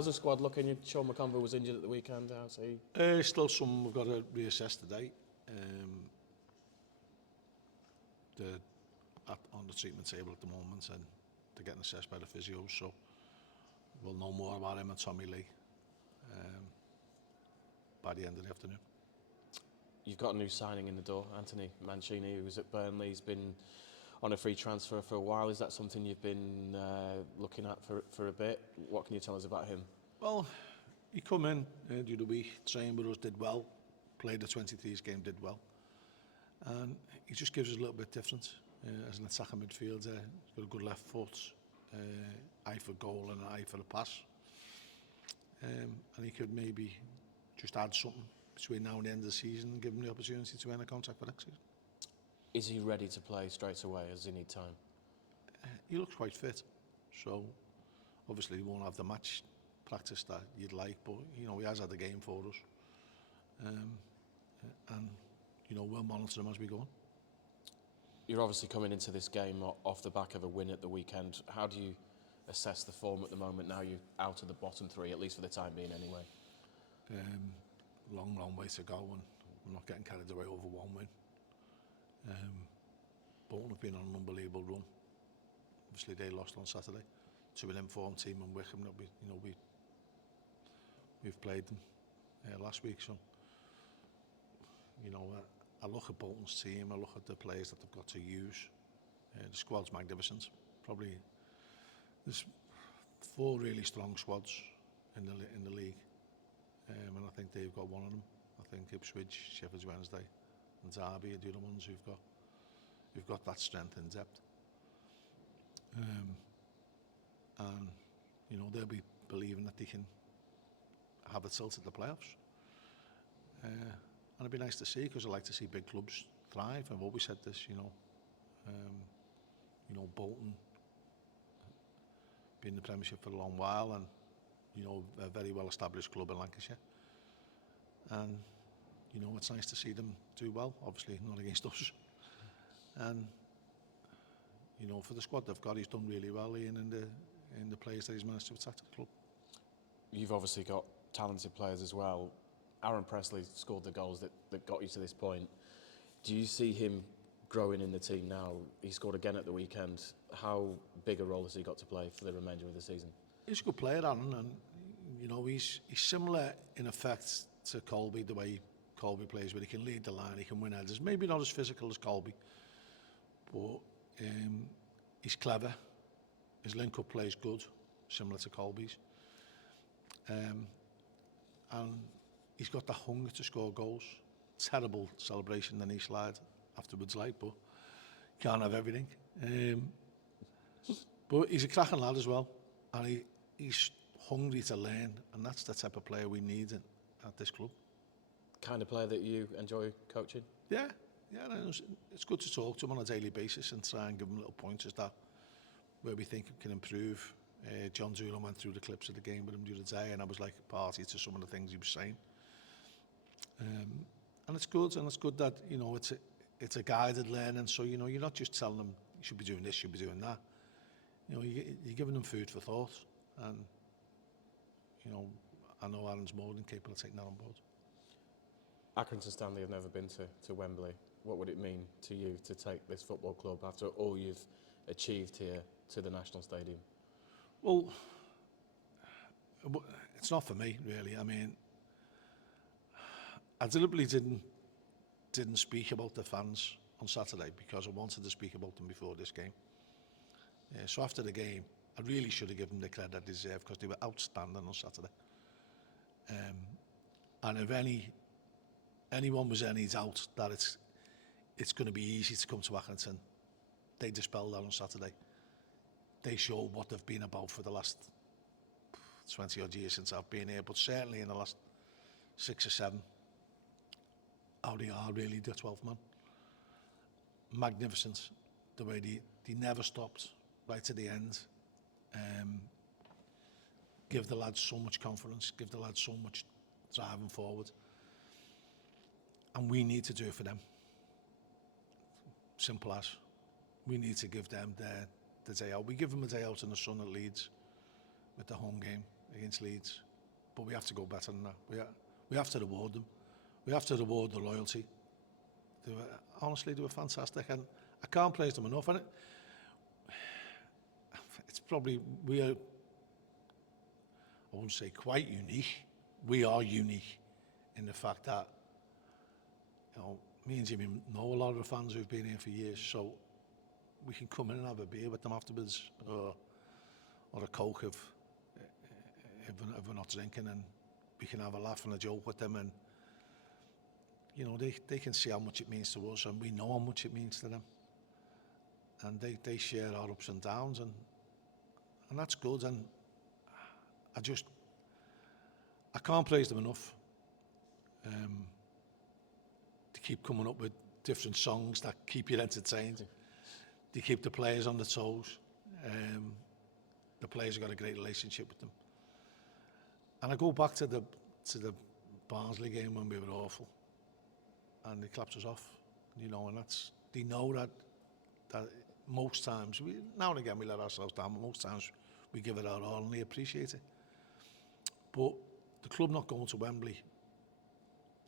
How's the squad looking? Sean McConville was injured at the weekend. How's he? Still some we've got to reassess today. On the treatment table at the moment, and they're getting assessed by the physios, so we'll know more about him and Tommy Lee by the end of the afternoon. You've got a new signing in the door, Anthony Mancini, who was at Burnley. He's been on a free transfer for a while. Is that something you've been looking at for a bit? What can you tell us about him? Well, he come in during the week, trained with us, did well, played the 23s game, did well, and he just gives us a little bit different. As an attacking midfielder, he's got a good left foot, eye for goal and an eye for the pass. And he could maybe just add something between now and the end of the season and give him the opportunity to earn a contract for next season. Is he ready to play straight away, or does he need time? He looks quite fit, so obviously he won't have the match practice that you'd like, but he has had a game for us. And we'll monitor him as we go on. You're obviously coming into this game off the back of a win at the weekend. How do you assess the form at the moment now you're out of the bottom three, at least for the time being anyway? Long way to go, and we're not getting carried away over one win. Bolton have been on an unbelievable run. Obviously they lost on Saturday to an informed team in Wickham that we've played them last week, so I look at Bolton's team, I look at the players that they've got to use. The squad's magnificent. Probably there's 4 really strong squads in the league, and I think they've got one of them. I think Ipswich, Sheffield Wednesday, and Derby are the other ones who've got that strength and depth. And they'll be believing that they can have a tilt at the playoffs. And it'd be nice to see, because I like to see big clubs thrive. I've always said this, Bolton been in the Premiership for a long while, and a very well established club in Lancashire. And it's nice to see them do well. Obviously not against us. And for the squad they've got, he's done really well, Ian, in the players that he's managed to attract to the club. You've obviously got talented players as well. Aaron Presley scored the goals that got you to this point. Do you see him growing in the team now? He scored again at the weekend. How big a role has he got to play for the remainder of the season? He's a good player, Aaron, and he's similar in effect to Colby, the way Colby plays, where he can lead the line, he can win headers. Maybe not as physical as Colby, but he's clever. His link-up play is good, similar to Colby's. And he's got the hunger to score goals. Terrible celebration in East Lide afterwards, but can't have everything. But he's a cracking lad as well, and he's hungry to learn, and that's the type of player we need at this club. Kind of player that you enjoy coaching? Yeah, it's good to talk to him on a daily basis and try and give him little pointers that where we think it can improve. John Doolan went through the clips of the game with him the other day, and I was like party to some of the things he was saying. And it's good, that it's a guided learning. So you're not just telling them you should be doing this, you should be doing that. You're giving them food for thought, and I know Aaron's more than capable of taking that on board. Accrington Stanley have never been to Wembley. What would it mean to you to take this football club after all you've achieved here to the National Stadium? Well, it's not for me, really. I mean, I deliberately didn't speak about the fans on Saturday because I wanted to speak about them before this game. So after the game, I really should have given them the credit they deserve, because they were outstanding on Saturday. And if anyone was any doubt that it's going to be easy to come to Accrington, they dispelled that on Saturday. They showed what they've been about for the last 20 odd years since I've been here, but certainly in the last 6 or 7, how they are really the 12th man. Magnificent, the way they never stopped right to the end. Give the lads so much confidence, give the lads so much driving forward. And we need to do it for them. Simple as. We need to give them the day out. We give them a day out in the sun at Leeds with the home game. against Leeds, but we have to go better than that. We have to reward them. We have to reward the loyalty. Honestly, they were fantastic, and I can't praise them enough. And it's probably, we are, I wouldn't say quite unique. We are unique in the fact that, me and Jimmy know a lot of the fans who've been here for years, so we can come in and have a beer with them afterwards, or a Coke if we're not drinking, and we can have a laugh and a joke with them, and they can see how much it means to us, and we know how much it means to them, and they share our ups and downs, and that's good. And I can't praise them enough. To keep coming up with different songs that keep you entertained. They keep the players on their toes. The players have got a great relationship with them. And I go back to the Barnsley game when we were awful, and they clapped us off, and they know that most times, now and again we let ourselves down, but most times we give it our all and they appreciate it. But the club not going to Wembley,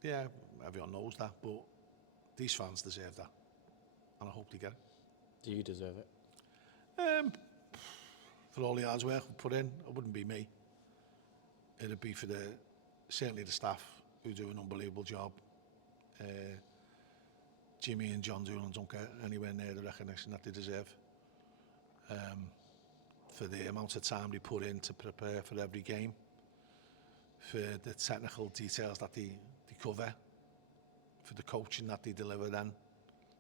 yeah, everyone knows that, but these fans deserve that, and I hope they get it. Do you deserve it? For all the hard work we put in, it wouldn't be me. It'd be for certainly the staff who do an unbelievable job. Jimmy and John Doolan don't get anywhere near the recognition that they deserve. For the amount of time they put in to prepare for every game, for the technical details that they cover, for the coaching that they deliver then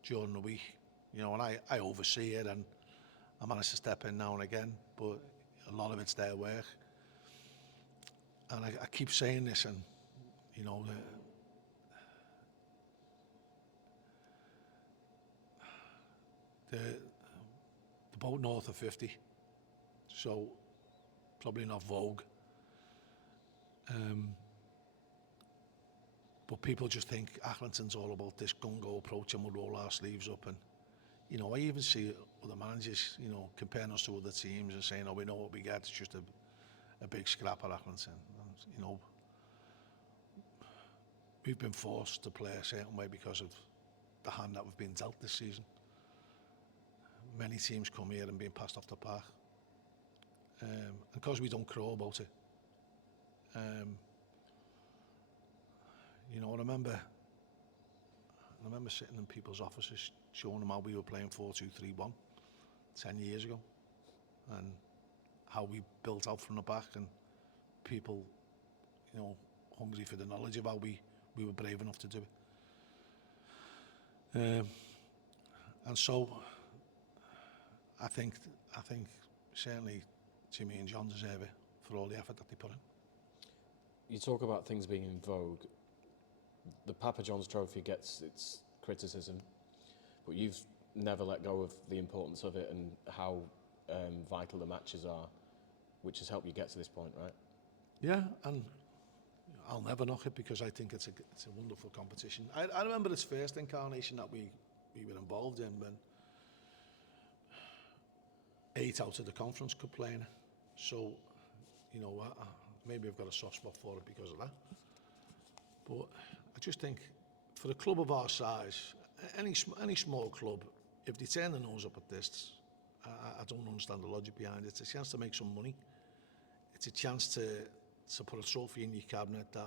during the week. And I oversee it, and I manage to step in now and again, but a lot of it's their work. And I keep saying this, and the boat north of 50, so probably not vogue. But people just think Accrington's all about this gung-ho approach, and we'll roll our sleeves up. And I even see other managers, comparing us to other teams and saying, "Oh, we know what we get. It's just a big scrap at Accrington." And, we've been forced to play a certain way because of the hand that we've been dealt this season. Many teams come here and being passed off the park, and because we don't crow about it. I remember sitting in people's offices showing them how we were playing 4-2-3-1 10 years ago, and how we built out from the back, and people, hungry for the knowledge of how we were brave enough to do it. And so I think certainly Jimmy and John deserve it for all the effort that they put in. You talk about things being in vogue. The Papa John's Trophy gets its criticism, but you've never let go of the importance of it and how vital the matches are, which has helped you get to this point, right? Yeah, and I'll never knock it because I think it's a wonderful competition. I remember its first incarnation that we were involved in when 8 out of the Conference Cup playing. So, maybe I've got a soft spot for it because of that. But I just think for a club of our size, any small club, if they turn their nose up at this, I don't understand the logic behind it. It's a chance to make some money. It's a chance to put a trophy in your cabinet that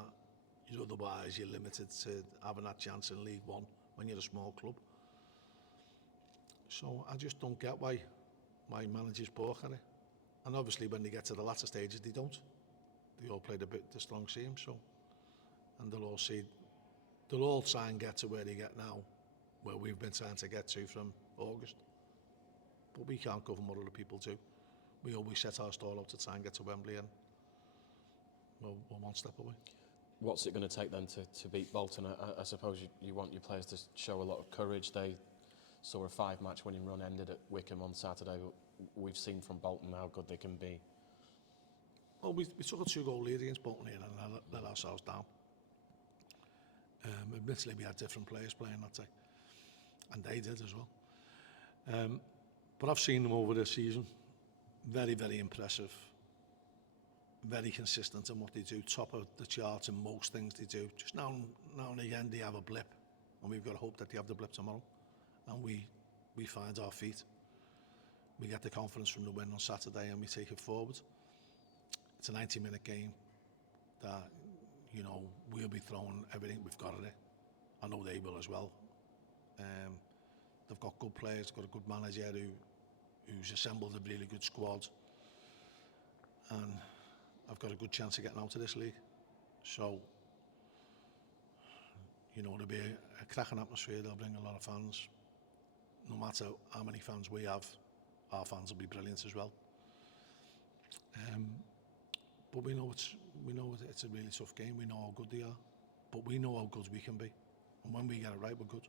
otherwise you're limited to having that chance in League One when you're a small club. So I just don't get why managers balk at it. And obviously when they get to the latter stages, they don't. They all played the strong team, so, and they'll all try and get to where they get now, where we've been trying to get to from August. But we can't govern what other people do. We always set our stall out to try and get to Wembley, and we're one step away. What's it going to take then to beat Bolton? I suppose you want your players to show a lot of courage. They saw a 5-match winning run ended at Wickham on Saturday, but we've seen from Bolton how good they can be. Well, we took a 2-goal lead against Bolton here and let ourselves down. Admittedly, we had different players playing that day, and they did as well. But I've seen them over the season. Very, very impressive. very consistent in what they do, top of the charts in most things they do. Just now and again they have a blip, and we've got to hope that they have the blip tomorrow, and we find our feet. We get the confidence from the win on Saturday and we take it forward. It's a 90-minute game that, you know, we'll be throwing everything we've got at it. I know they will as well. They've got good players, got a good manager who's assembled a really good squad, and I've got a good chance of getting out of this league. So, you know, there'll be a cracking atmosphere. They'll bring a lot of fans. No matter how many fans we have, our fans will be brilliant as well. But we know it's a really tough game. We know how good they are, but we know how good we can be. And when we get it right, we're good.